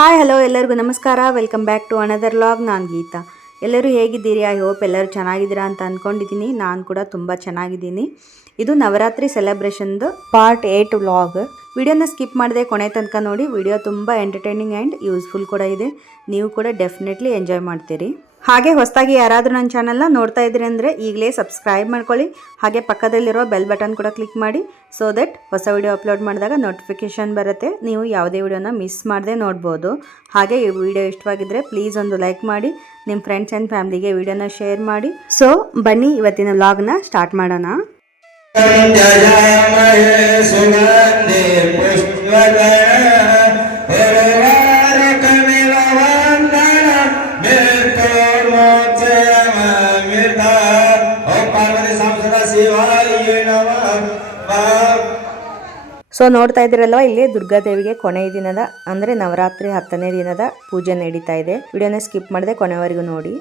Hi hello ಎಲ್ಲರಿಗೂ ನಮಸ್ಕಾರ. Welcome back to another vlog ನಾನು ಗೀತಾ. ಎಲ್ಲರೂ ಹೇಗಿದ್ದೀರಿ? ಐ ಹೋಪ್ ಎಲ್ಲರೂ ಚೆನ್ನಾಗಿದ್ದೀರಾ ಅಂತ ಅಂದ್ಕೊಂಡಿದ್ದೀನಿ ನಾನು ಕೂಡ ತುಂಬ ಚೆನ್ನಾಗಿದ್ದೀನಿ. ಇದು ನವರಾತ್ರಿ ಸೆಲೆಬ್ರೇಷನ್ದು ಪಾರ್ಟ್ ಏಟ್ ವ್ಲಾಗ್ ವಿಡಿಯೋನ ಸ್ಕಿಪ್ ಮಾಡದೆ ಕೊನೆ ತನಕ ನೋಡಿ. ವಿಡಿಯೋ ತುಂಬ ಎಂಟರ್ಟೈನಿಂಗ್ ಆ್ಯಂಡ್ ಯೂಸ್ಫುಲ್ ಕೂಡ ಇದೆ. ನೀವು ಕೂಡ ಡೆಫಿನೆಟ್ಲಿ ಎಂಜಾಯ್ ಮಾಡ್ತೀರಿ. ಹಾಗೆ ಹೊಸದಾಗಿ ಯಾರಾದರೂ ನನ್ನ ಚಾನಲ್ನ ನೋಡ್ತಾ ಇದ್ದೀರಿ ಅಂದರೆ ಈಗಲೇ ಸಬ್ಸ್ಕ್ರೈಬ್ ಮಾಡ್ಕೊಳ್ಳಿ. ಹಾಗೆ ಪಕ್ಕದಲ್ಲಿರೋ ಬೆಲ್ ಬಟನ್ ಕೂಡ ಕ್ಲಿಕ್ ಮಾಡಿ. ಸೊ ದಟ್ ಹೊಸ ವಿಡಿಯೋ ಅಪ್ಲೋಡ್ ಮಾಡಿದಾಗ ನೋಟಿಫಿಕೇಷನ್ ಬರುತ್ತೆ. ನೀವು ಯಾವುದೇ ವಿಡಿಯೋನ ಮಿಸ್ ಮಾಡದೆ ನೋಡ್ಬೋದು. ಹಾಗೆ ಈ ವಿಡಿಯೋ ಇಷ್ಟವಾಗಿದ್ದರೆ ಪ್ಲೀಸ್ ಒಂದು ಲೈಕ್ ಮಾಡಿ. ನಿಮ್ಮ ಫ್ರೆಂಡ್ಸ್ ಆ್ಯಂಡ್ ಫ್ಯಾಮಿಲಿಗೆ ವಿಡಿಯೋನ ಶೇರ್ ಮಾಡಿ. ಸೊ ಬನ್ನಿ ಇವತ್ತಿನ ವ್ಲಾಗ್ನ ಸ್ಟಾರ್ಟ್ ಮಾಡೋಣ. ಸೊ ನೋಡ್ತಾ ಇದ್ದೀರಲ್ವ? ಇಲ್ಲಿ ದುರ್ಗಾದೇವಿಗೆ ಕೊನೆಯ ದಿನದ, ಅಂದ್ರೆ ನವರಾತ್ರಿ ಹತ್ತನೇ ದಿನದ ಪೂಜೆ ನಡೀತಾ ಇದೆ. ವಿಡಿಯೋನ ಸ್ಕಿಪ್ ಮಾಡದೆ ಕೊನೆವರೆಗೂ ನೋಡಿ.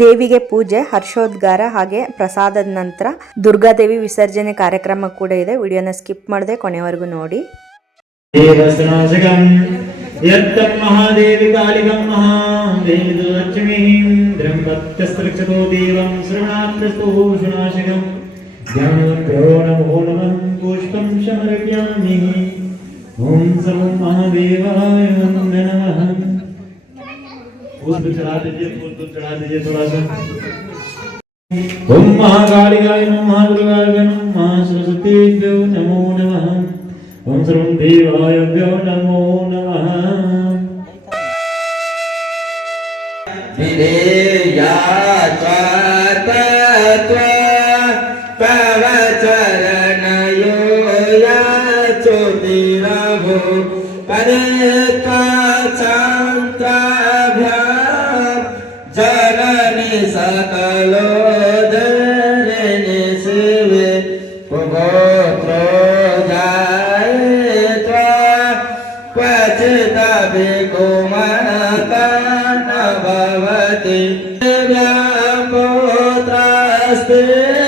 ದೇವಿಗೆ ಪೂಜೆ, ಹರ್ಷೋದ್ಗಾರ ಹಾಗೆ ಪ್ರಸಾದದ ನಂತರ ದುರ್ಗಾದೇವಿ ವಿಸರ್ಜನೆ ಕಾರ್ಯಕ್ರಮ ಕೂಡ ಇದೆ. ವಿಡಿಯೋನ ಸ್ಕಿಪ್ ಮಾಡದೆ ಕೊನೆವರೆಗೂ ನೋಡಿ. देवसनाशकम् यत्तं महादेवी कालिकं महादेवी लक्ष्मीन्द्रं भक्तस्त्रक्षतो देवं श्रवणात्रस्तुभूषणाशकं नमो नमः पुष्पं समर्पयामि ॐ सर्वं महादेवाय नमः ॐ महाकालिकाय नमः महादुर्गाय नमः महासरस्वतीभ्यो नमो नमः ॐ सर्वं देवायभ्यो नमो नमः विधेया तत्त्वा पवचरणयो याचोतिरभो परेत्वा चान्ताभ्याम् जननि सकलो llegaste.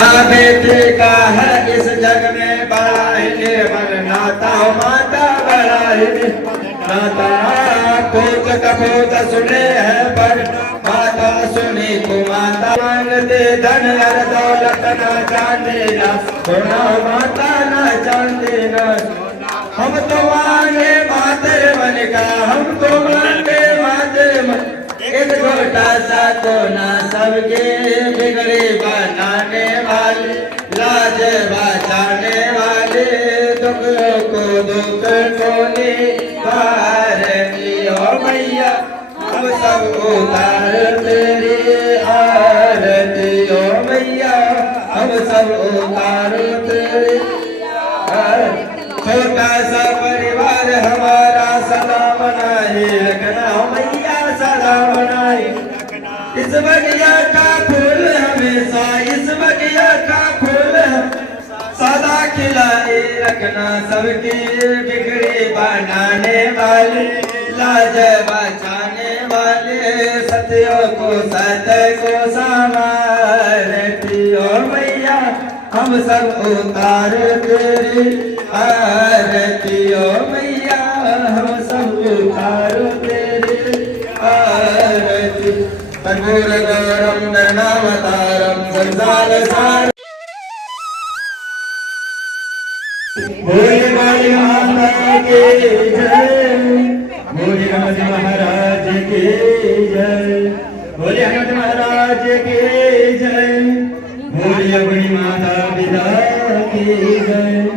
बेटे का है इस जग में बड़ा ही निर्मल नाता माता बड़ा ही माता पोत कपोत सुने है पर, माता सुनी को माता मांगते धन हर दौलत न चांदी न। माता न चांदी न। हम तो मांगे माते मन का, हम तो मांगे माते मन एक छोटा सा कोना सबके बिगड़े बनाने वाले, लाज बचाने वाले, दुख को दुख को निवारती हो मैया, हम सब उतार तेरी आरती हो मैया, हम सब उतार तेरी छोटा सा परिवार हमारा सदा बनाए रखना इस बगिया का फूल हमेशा, इस बगिया का फूल सदा खिलाए रखना सबकी बिगड़ी बनाने वाले, लाज बचाने वाले, सत्यों को, सत्य को संवारती हो मैया, हम सब उतार तेरी आरती हो मैया, हम सब उतार तेरी आरती बाली माता के जय। भोले महाराज के जय। भोले हनुमत महाराज के जय। भोले माता पिता की जय।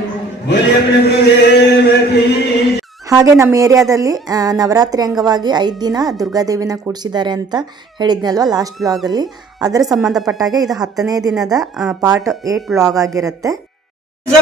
भोले अपने गुरुदेव ಹಾಗೆ ನಮ್ಮ ಏರಿಯಾದಲ್ಲಿ ನವರಾತ್ರಿ ಅಂಗವಾಗಿ ಐದು ದಿನ ದುರ್ಗಾದೇವಿನ ಕೂಡಿಸಿದ್ದಾರೆ ಅಂತ ಹೇಳಿದ್ನಲ್ವ ಲಾಸ್ಟ್ ವ್ಲಾಗಲ್ಲಿ ಅದರ ಸಂಬಂಧಪಟ್ಟಾಗೆ ಇದು ಹತ್ತನೇ ದಿನದ ಪಾರ್ಟ್ ಏಟ್ ವ್ಲಾಗ್ ಆಗಿರುತ್ತೆ जय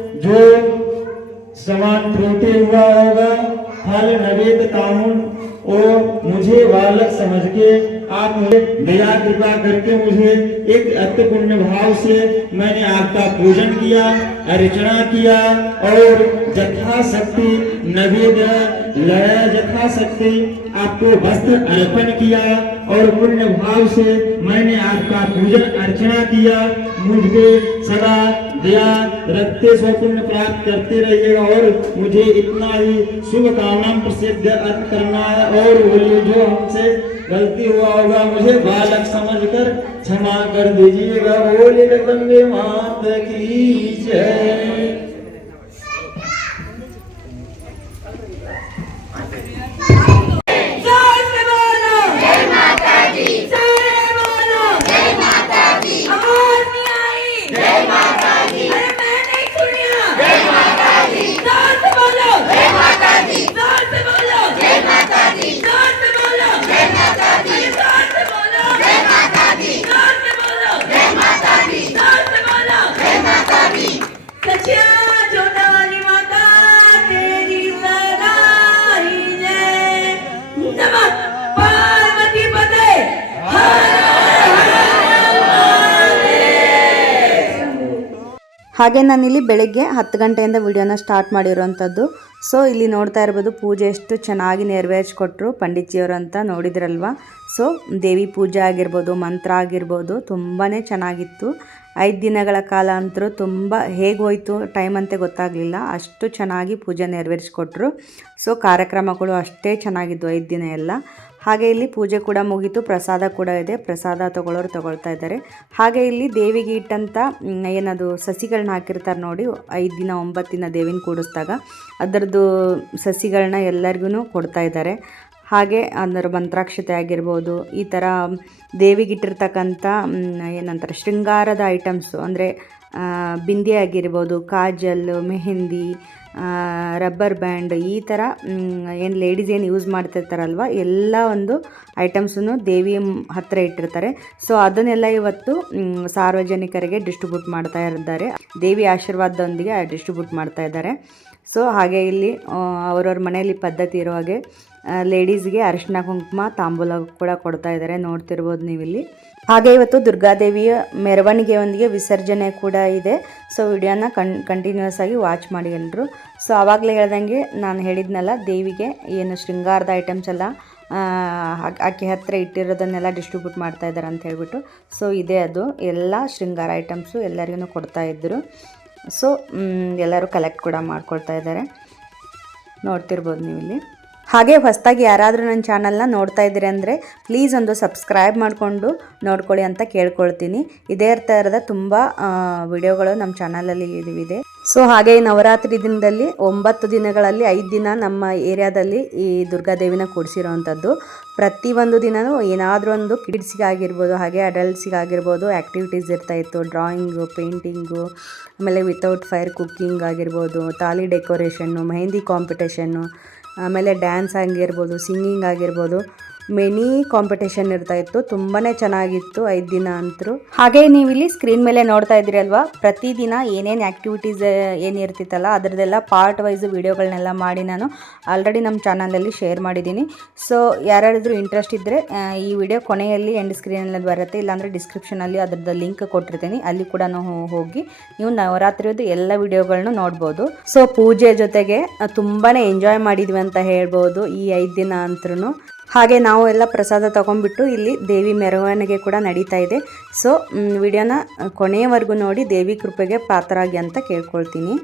जो समान त्रुटि हुआ होगा, फल नवेद तामुन और मुझे बालक समझ के आप मुझे दया, कृपा करके मुझे एक अत्य पुण्य भाव से मैंने आपका पूजन किया, अर्चना किया, और यथाशक्ति नवेद लय यथाशक्ति आपको वस्त्र अर्पण किया। और पुण्य भाव से मैंने आपका पूजन अर्चना किया। मुझ सदा दया रखते स्व पुण्य प्राप्त करते रहिएगा और मुझे इतना ही शुभ कामना प्रसिद्ध अर्थ करना है और बोलिए, जो हमसे गलती हुआ होगा मुझे बालक समझकर क्षमा कर दीजिएगा। बोले जगदम्बे मात की जय। ಹಾಗೆ ನಾನಿಲ್ಲಿ ಬೆಳಗ್ಗೆ ಹತ್ತು ಗಂಟೆಯಿಂದ ವಿಡಿಯೋನ ಸ್ಟಾರ್ಟ್ ಮಾಡಿರುವಂಥದ್ದು ಸೊ ಇಲ್ಲಿ ನೋಡ್ತಾ ಇರ್ಬೋದು ಪೂಜೆ ಎಷ್ಟು ಚೆನ್ನಾಗಿ ನೆರವೇರಿಸ್ಕೊಟ್ರು ಪಂಡಿತ್ಜಿಯವರು ಅಂತ ನೋಡಿದ್ರಲ್ವ? ಸೊ ದೇವಿ ಪೂಜೆ ಆಗಿರ್ಬೋದು, ಮಂತ್ರ ಆಗಿರ್ಬೋದು ತುಂಬಾ ಚೆನ್ನಾಗಿತ್ತು. ಐದು ದಿನಗಳ ಕಾಲ ಅಂತರೂ ತುಂಬ ಹೇಗೆ ಹೋಯ್ತು ಟೈಮ್ ಅಂತ ಗೊತ್ತಾಗಲಿಲ್ಲ. ಅಷ್ಟು ಚೆನ್ನಾಗಿ ಪೂಜೆ ನೆರವೇರಿಸ್ಕೊಟ್ರು. ಸೊ ಕಾರ್ಯಕ್ರಮಗಳು ಅಷ್ಟೇ ಚೆನ್ನಾಗಿದ್ದು ಐದು ದಿನ ಎಲ್ಲ. ಹಾಗೆ ಇಲ್ಲಿ ಪೂಜೆ ಕೂಡ ಮುಗೀತು, ಪ್ರಸಾದ ಕೂಡ ಇದೆ. ಪ್ರಸಾದ ತಗೊಳ್ಳೋರು ತಗೊಳ್ತಾ ಇದ್ದಾರೆ. ಹಾಗೆ ಇಲ್ಲಿ ದೇವಿಗೆ ಇಟ್ಟಂಥ ಏನದು ಸಸಿಗಳನ್ನ ಹಾಕಿರ್ತಾರೆ ನೋಡಿ, ಐದು ದಿನ ಒಂಬತ್ತು ದಿನ ದೇವಿನ ಕೂಡಿಸಿದಾಗ ಅದರದ್ದು ಸಸಿಗಳನ್ನ ಎಲ್ಲರಿಗೂ ಕೊಡ್ತಾ ಇದ್ದಾರೆ. ಹಾಗೆ ಅದರ ಮಂತ್ರಾಕ್ಷತೆ ಆಗಿರ್ಬೋದು, ಈ ಥರ ದೇವಿಗಿಟ್ಟಿರ್ತಕ್ಕಂಥ ಏನಂತಾರೆ, ಶೃಂಗಾರದ ಐಟಮ್ಸು ಅಂದರೆ ಬಿಂದಿ ಆಗಿರ್ಬೋದು, ಕಾಜಲ್, ಮೆಹಂದಿ ರಬ್ಬರ್ ಬ್ಯಾಂಡ್, ಈ ಥರ ಏನು ಲೇಡೀಸ್ ಏನು ಯೂಸ್ ಮಾಡ್ತಿರ್ತಾರಲ್ವ, ಎಲ್ಲ ಒಂದು ಐಟಮ್ಸನ್ನು ದೇವಿ ಹತ್ತಿರ ಇಟ್ಟಿರ್ತಾರೆ. ಸೊ ಅದನ್ನೆಲ್ಲ ಇವತ್ತು ಸಾರ್ವಜನಿಕರಿಗೆ ಡಿಸ್ಟ್ರಿಬ್ಯೂಟ್ ಮಾಡ್ತಾ ಇದ್ದಾರೆ. ದೇವಿ ಆಶೀರ್ವಾದದೊಂದಿಗೆ ಡಿಸ್ಟ್ರಿಬ್ಯೂಟ್ ಮಾಡ್ತಾ ಇದ್ದಾರೆ. ಸೊ ಹಾಗೆ ಇಲ್ಲಿ ಅವ್ರವ್ರ ಮನೆಯಲ್ಲಿ ಪದ್ಧತಿ ಇರೋ ಹಾಗೆ ಲೇಡೀಸ್ಗೆ ಅರಿಶಿನ ಕುಂಕುಮ, ತಾಂಬೂಲ ಕೂಡ ಕೊಡ್ತಾ ಇದ್ದಾರೆ. ನೋಡ್ತಿರ್ಬೋದು ನೀವಿಲ್ಲಿ. ಹಾಗೆ ಇವತ್ತು ದುರ್ಗಾದೇವಿಯ ಮೆರವಣಿಗೆಯೊಂದಿಗೆ ವಿಸರ್ಜನೆ ಕೂಡ ಇದೆ. ಸೊ ವಿಡಿಯೋನ ಕಣ್ ಕಂಟಿನ್ಯೂಸ್ ಆಗಿ ವಾಚ್ ಮಾಡಿ ಎಲ್ಲರೂ ಸೊ ಆವಾಗಲೇ ಹೇಳ್ದಂಗೆ ನಾನು ಹೇಳಿದ್ನಲ್ಲ, ದೇವಿಗೆ ಏನು ಶೃಂಗಾರದ ಐಟಮ್ಸ್ ಎಲ್ಲ ಆಕೆ ಹತ್ತಿರ ಇಟ್ಟಿರೋದನ್ನೆಲ್ಲ ಡಿಸ್ಟ್ರಿಬ್ಯೂಟ್ ಮಾಡ್ತಾ ಇದ್ದಾರೆ ಅಂತ ಹೇಳ್ಬಿಟ್ಟು. ಸೊ ಇದೆ ಅದು. ಎಲ್ಲ ಶೃಂಗಾರ ಐಟಮ್ಸು ಎಲ್ಲರಿಗೂ ಕೊಡ್ತಾ ಇದ್ದರು ಸೊ ಎಲ್ಲರೂ ಕಲೆಕ್ಟ್ ಕೂಡ ಮಾಡ್ಕೊಳ್ತಾ ಇದ್ದಾರೆ. ನೋಡ್ತಿರ್ಬೋದು ನೀವು ಇಲ್ಲಿ ಹಾಗೆ ಹೊಸದಾಗಿ ಯಾರಾದರೂ ನನ್ನ ಚಾನಲ್ನ ನೋಡ್ತಾ ಇದ್ದೀರಿ ಅಂದರೆ ಪ್ಲೀಸ್ ಒಂದು ಸಬ್ಸ್ಕ್ರೈಬ್ ಮಾಡಿಕೊಂಡು ನೋಡ್ಕೊಳ್ಳಿ ಅಂತ ಕೇಳ್ಕೊಳ್ತೀನಿ. ಇದೇ ಥರದ ತುಂಬ ವಿಡಿಯೋಗಳು ನಮ್ಮ ಚಾನಲಲ್ಲಿ ಇದೆ ಸೊ ಹಾಗೆ ನವರಾತ್ರಿ ದಿನದಲ್ಲಿ ಒಂಬತ್ತು ದಿನಗಳಲ್ಲಿ ಐದು ದಿನ ನಮ್ಮ ಏರಿಯಾದಲ್ಲಿ ಈ ದುರ್ಗಾದೇವಿನ ಕೂಡಿಸಿರೋವಂಥದ್ದು. ಪ್ರತಿಯೊಂದು ದಿನವೂ ಏನಾದರೂ ಒಂದು ಕಿಡ್ಸಿಗಾಗಿರ್ಬೋದು ಹಾಗೆ ಅಡಲ್ಟ್ಸಿಗಾಗಿರ್ಬೋದು ಆ್ಯಕ್ಟಿವಿಟೀಸ್ ಇರ್ತಾಯಿತ್ತು ಡ್ರಾಯಿಂಗು ಪೇಂಟಿಂಗು ಆಮೇಲೆ ವಿತೌಟ್ ಫೈರ್ ಕುಕ್ಕಿಂಗ್ ಆಗಿರ್ಬೋದು, ತಾಲಿ ಡೆಕೋರೇಷನ್ನು ಮೆಹಂದಿ ಕಾಂಪಿಟೇಷನ್ನು ಆಮೇಲೆ ಡ್ಯಾನ್ಸ್ ಆಗಿರ್ಬೋದು ಸಿಂಗಿಂಗ್ ಆಗಿರ್ಬೋದು ಮೆನಿ ಕಾಂಪಿಟೇಷನ್ ಇರ್ತಾ ಇತ್ತು. ತುಂಬಾ ಚೆನ್ನಾಗಿತ್ತು ಐದು ದಿನ ಅಂತರೂ ಹಾಗೆ ನೀವು ಇಲ್ಲಿ ಸ್ಕ್ರೀನ್ ಮೇಲೆ ನೋಡ್ತಾ ಇದ್ದೀರಿ ಅಲ್ವಾ? ಪ್ರತಿದಿನ ಏನೇನು ಆ್ಯಕ್ಟಿವಿಟೀಸ್ ಏನಿರ್ತಿತ್ತಲ್ಲ, ಅದರದ್ದೆಲ್ಲ ಪಾರ್ಟ್ ವೈಸ್ ವೀಡಿಯೋಗಳನ್ನೆಲ್ಲ ಮಾಡಿ ನಾನು ಆಲ್ರೆಡಿ ನಮ್ಮ ಚಾನಲಲ್ಲಿ ಶೇರ್ ಮಾಡಿದ್ದೀನಿ. ಸೊ ಯಾರಾದರೂ ಇಂಟ್ರೆಸ್ಟ್ ಇದ್ದರೆ ಈ ವಿಡಿಯೋ ಕೊನೆಯಲ್ಲಿ ಎಂಡ್ ಸ್ಕ್ರೀನಲ್ಲಿ ಬರುತ್ತೆ. ಇಲ್ಲಾಂದರೆ ಡಿಸ್ಕ್ರಿಪ್ಷನಲ್ಲಿ ಅದ್ರದ್ದು ಲಿಂಕ್ ಕೊಟ್ಟಿರ್ತೀನಿ. ಅಲ್ಲಿ ಕೂಡ ಹೋಗಿ ನೀವು ನವರಾತ್ರಿಯದ್ದು ಎಲ್ಲ ವಿಡಿಯೋಗಳನ್ನು ನೋಡ್ಬೋದು. ಸೊ ಪೂಜೆ ಜೊತೆಗೆ ತುಂಬಾ ಎಂಜಾಯ್ ಮಾಡಿದ್ವಿ ಅಂತ ಹೇಳ್ಬೋದು ಈ ಐದು ದಿನ ಅಂತ್ರೂ ಹಾಗೆ ನಾವು ಎಲ್ಲ ಪ್ರಸಾದ ತಗೊಂಡ್ಬಿಟ್ಟು ಇಲ್ಲಿ ದೇವಿ ಮೆರವಣಿಗೆ ಕೂಡ ನಡೀತಾ ಇದೆ. ಸೊ ವಿಡಿಯೋನ ಕೊನೆಯವರೆಗೂ ನೋಡಿ ದೇವಿ ಕೃಪೆಗೆ ಪಾತ್ರರಾಗಿ ಅಂತ ಕೇಳ್ಕೊಳ್ತೀನಿ.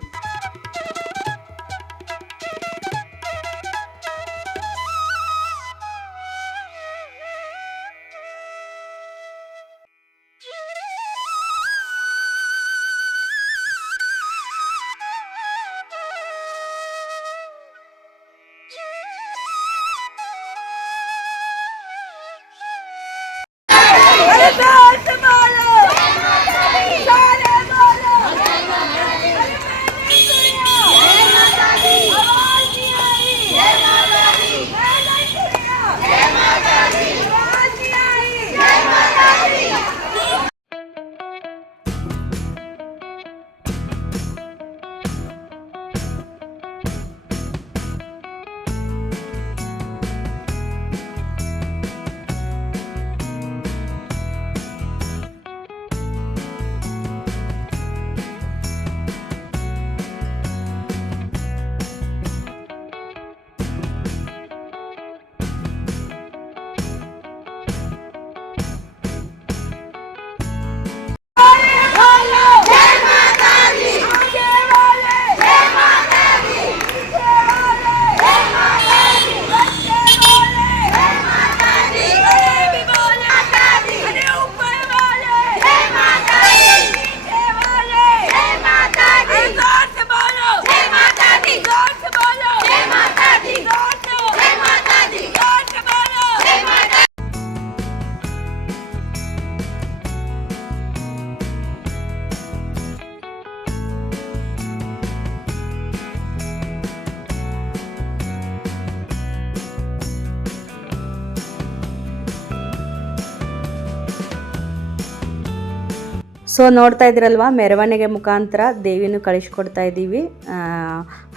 ಸೊ ನೋಡ್ತಾ ಇದ್ರಲ್ವಾ ಮೆರವಣಿಗೆ ಮುಖಾಂತರ ದೇವಿನೂ ಕಳಿಸ್ಕೊಡ್ತಾ ಇದ್ದೀವಿ.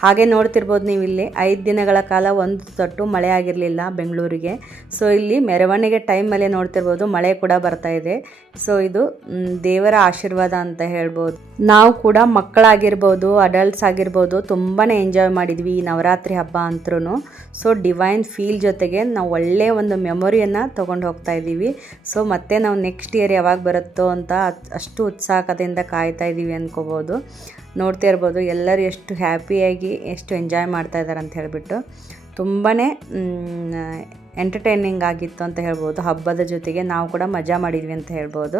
ಹಾಗೆ ನೋಡ್ತಿರ್ಬೋದು ನೀವು ಇಲ್ಲಿ. ಐದು ದಿನಗಳ ಕಾಲ ಒಂದು ತೊಟ್ಟು ಮಳೆ ಆಗಿರಲಿಲ್ಲ ಬೆಂಗಳೂರಿಗೆ. ಸೊ ಇಲ್ಲಿ ಮೆರವಣಿಗೆ ಟೈಮಲ್ಲೇ ನೋಡ್ತಿರ್ಬೋದು, ಮಳೆ ಕೂಡ ಬರ್ತಾ ಇದೆ. ಸೊ ಇದು ದೇವರ ಆಶೀರ್ವಾದ ಅಂತ ಹೇಳ್ಬೋದು. ನಾವು ಕೂಡ ಮಕ್ಕಳಾಗಿರ್ಬೋದು ಅಡಲ್ಟ್ಸ್ ಆಗಿರ್ಬೋದು ತುಂಬಾ ಎಂಜಾಯ್ ಮಾಡಿದ್ವಿ ಈ ನವರಾತ್ರಿ ಹಬ್ಬ ಅಂತೂ ಸೊ ಡಿವೈನ್ ಫೀಲ್ ಜೊತೆಗೆ ನಾವು ಒಳ್ಳೆಯ ಒಂದು ಮೆಮೊರಿಯನ್ನು ತೊಗೊಂಡು ಹೋಗ್ತಾ ಇದ್ದೀವಿ. ಸೊ ಮತ್ತೆ ನಾವು ನೆಕ್ಸ್ಟ್ ಇಯರ್ ಯಾವಾಗ ಬರುತ್ತೋ ಅಂತ, ಅಷ್ಟು ಉತ್ಸಾಹದಿಂದ ಕಾಯ್ತಾ ಇದ್ದೀವಿ ಅನ್ಕೋಬೋದು. ನೋಡ್ತಾ ಇರ್ಬೋದು. ಎಲ್ಲರೂ ಎಷ್ಟು ಹ್ಯಾಪಿಯಾಗಿ ಎಷ್ಟು ಎಂಜಾಯ್ ಮಾಡ್ತಾ ಇದ್ದಾರೆ ಅಂತ ಹೇಳಿಬಿಟ್ಟು ತುಂಬಾ ಎಂಟರ್ಟೈನಿಂಗ್ ಆಗಿತ್ತು ಅಂತ ಹೇಳ್ಬೋದು. ಹಬ್ಬದ ಜೊತೆಗೆ ನಾವು ಕೂಡ ಮಜಾ ಮಾಡಿದ್ವಿ ಅಂತ ಹೇಳ್ಬೋದು.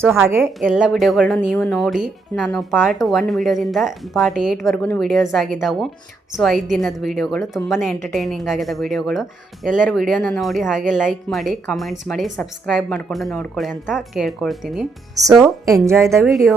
ಸೊ ಹಾಗೆ ಎಲ್ಲ ವಿಡಿಯೋಗಳನ್ನೂ ನೀವು ನೋಡಿ, ನಾನು ಪಾರ್ಟ್ ಒನ್ ವಿಡಿಯೋದಿಂದ ಪಾರ್ಟ್ ಏಯ್ಟ್ವರೆಗೂ ವಿಡಿಯೋಸ್ ಆಗಿದ್ದಾವೆ. ಸೊ ಐದು ದಿನದ ವೀಡಿಯೋಗಳು ತುಂಬಾ ಎಂಟರ್ಟೈನಿಂಗ್ ಆಗಿದೆ ವಿಡಿಯೋಗಳು. ಎಲ್ಲರೂ ವಿಡಿಯೋನ ನೋಡಿ, ಹಾಗೆ ಲೈಕ್ ಮಾಡಿ ಕಮೆಂಟ್ಸ್ ಮಾಡಿ ಸಬ್ಸ್ಕ್ರೈಬ್ ಮಾಡಿಕೊಂಡು ನೋಡ್ಕೊಳ್ಳಿ ಅಂತ ಕೇಳ್ಕೊಳ್ತೀನಿ. ಸೊ ಎಂಜಾಯ್ ದ ವಿಡಿಯೋ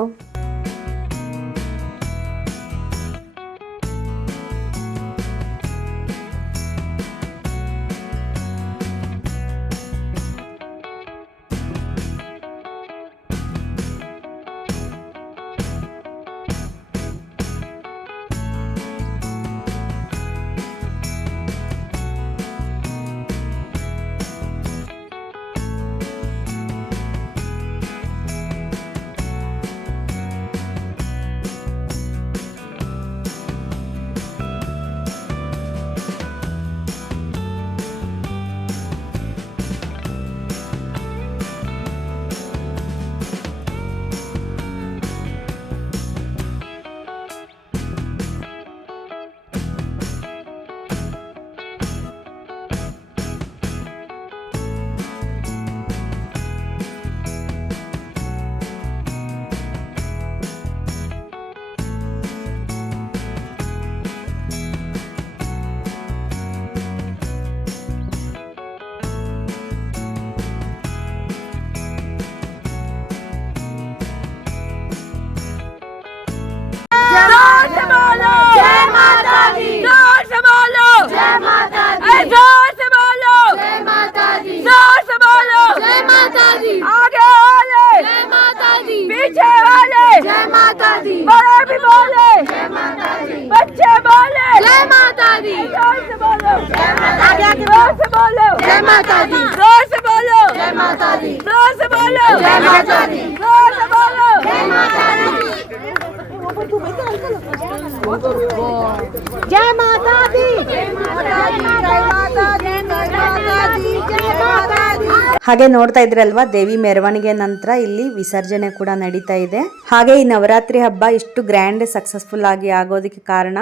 दी जोर से बोलो जय माता दी जोर से बोलो जय माता दी जोर से बोलो जय माता दी जोर से बोलो जय माता दी जोर से बोलो जय माता दी जय माता दी जय माता दी जय माता दी जय माता दी जय माता दी ಹಾಗೆ ನೋಡ್ತಾ ಇದ್ರಲ್ವಾ, ದೇವಿ ಮೆರವಣಿಗೆ ನಂತರ ಇಲ್ಲಿ ವಿಸರ್ಜನೆ ಕೂಡ ನಡೀತಾ ಇದೆ. ಹಾಗೆ ಈ ನವರಾತ್ರಿ ಹಬ್ಬ ಇಷ್ಟು ಗ್ರ್ಯಾಂಡ್ ಸಕ್ಸಸ್ಫುಲ್ ಆಗಿ ಆಗೋದಕ್ಕೆ ಕಾರಣ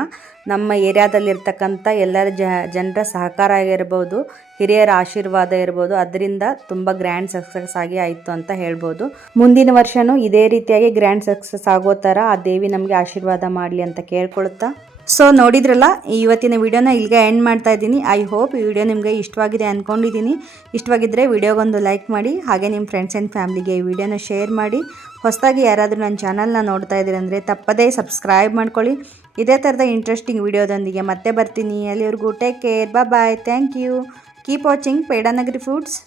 ನಮ್ಮ ಏರಿಯಾದಲ್ಲಿ ಏರಿಯಾದಲ್ಲಿರ್ತಕ್ಕಂಥ ಎಲ್ಲರ ಜನರ ಸಹಕಾರ ಆಗಿರ್ಬೋದು, ಹಿರಿಯರ ಆಶೀರ್ವಾದ ಇರ್ಬೋದು, ಅದರಿಂದ ತುಂಬ ಗ್ರ್ಯಾಂಡ್ ಸಕ್ಸಸ್ ಆಗಿ ಆಯಿತು ಅಂತ ಹೇಳ್ಬೋದು. ಮುಂದಿನ ವರ್ಷನೂ ಇದೇ ರೀತಿಯಾಗಿ ಗ್ರ್ಯಾಂಡ್ ಸಕ್ಸಸ್ ಆಗೋ ಥರ ಆ ದೇವಿ ನಮಗೆ ಆಶೀರ್ವಾದ ಮಾಡಲಿ ಅಂತ ಕೇಳ್ಕೊಳ್ತಾ ಸೊ ನೋಡಿದ್ರಲ್ಲ, ಇವತ್ತಿನ ವಿಡಿಯೋನ ಇಲ್ಲಿಗೆ ಎಂಡ್ ಮಾಡ್ತಾ ಇದ್ದೀನಿ. ಐ ಹೋಪ್ ಈ ವಿಡಿಯೋ ನಿಮಗೆ ಇಷ್ಟವಾಗಿದೆ ಅಂದ್ಕೊಂಡಿದ್ದೀನಿ ಇಷ್ಟವಾಗಿದ್ದರೆ ವಿಡಿಯೋಗೊಂದು ಲೈಕ್ ಮಾಡಿ, ಹಾಗೆ ನಿಮ್ಮ ಫ್ರೆಂಡ್ಸ್ ಆ್ಯಂಡ್ ಫ್ಯಾಮ್ಲಿಗೆ ಈ ವಿಡಿಯೋನ ಶೇರ್ ಮಾಡಿ. ಹೊಸದಾಗಿ ಯಾರಾದರೂ ನನ್ನ ಚಾನಲ್ನ ನೋಡ್ತಾ ಇದ್ದೀರಿ ಅಂದರೆ ತಪ್ಪದೇ ಸಬ್ಸ್ಕ್ರೈಬ್ ಮಾಡ್ಕೊಳ್ಳಿ. ಇದೇ ಥರದ ಇಂಟ್ರೆಸ್ಟಿಂಗ್ ವಿಡಿಯೋದೊಂದಿಗೆ ಮತ್ತೆ ಬರ್ತೀನಿ. ಅಲ್ಲಿವರೆಗೂ take care bye bye thank you keep watching Pedanagari foods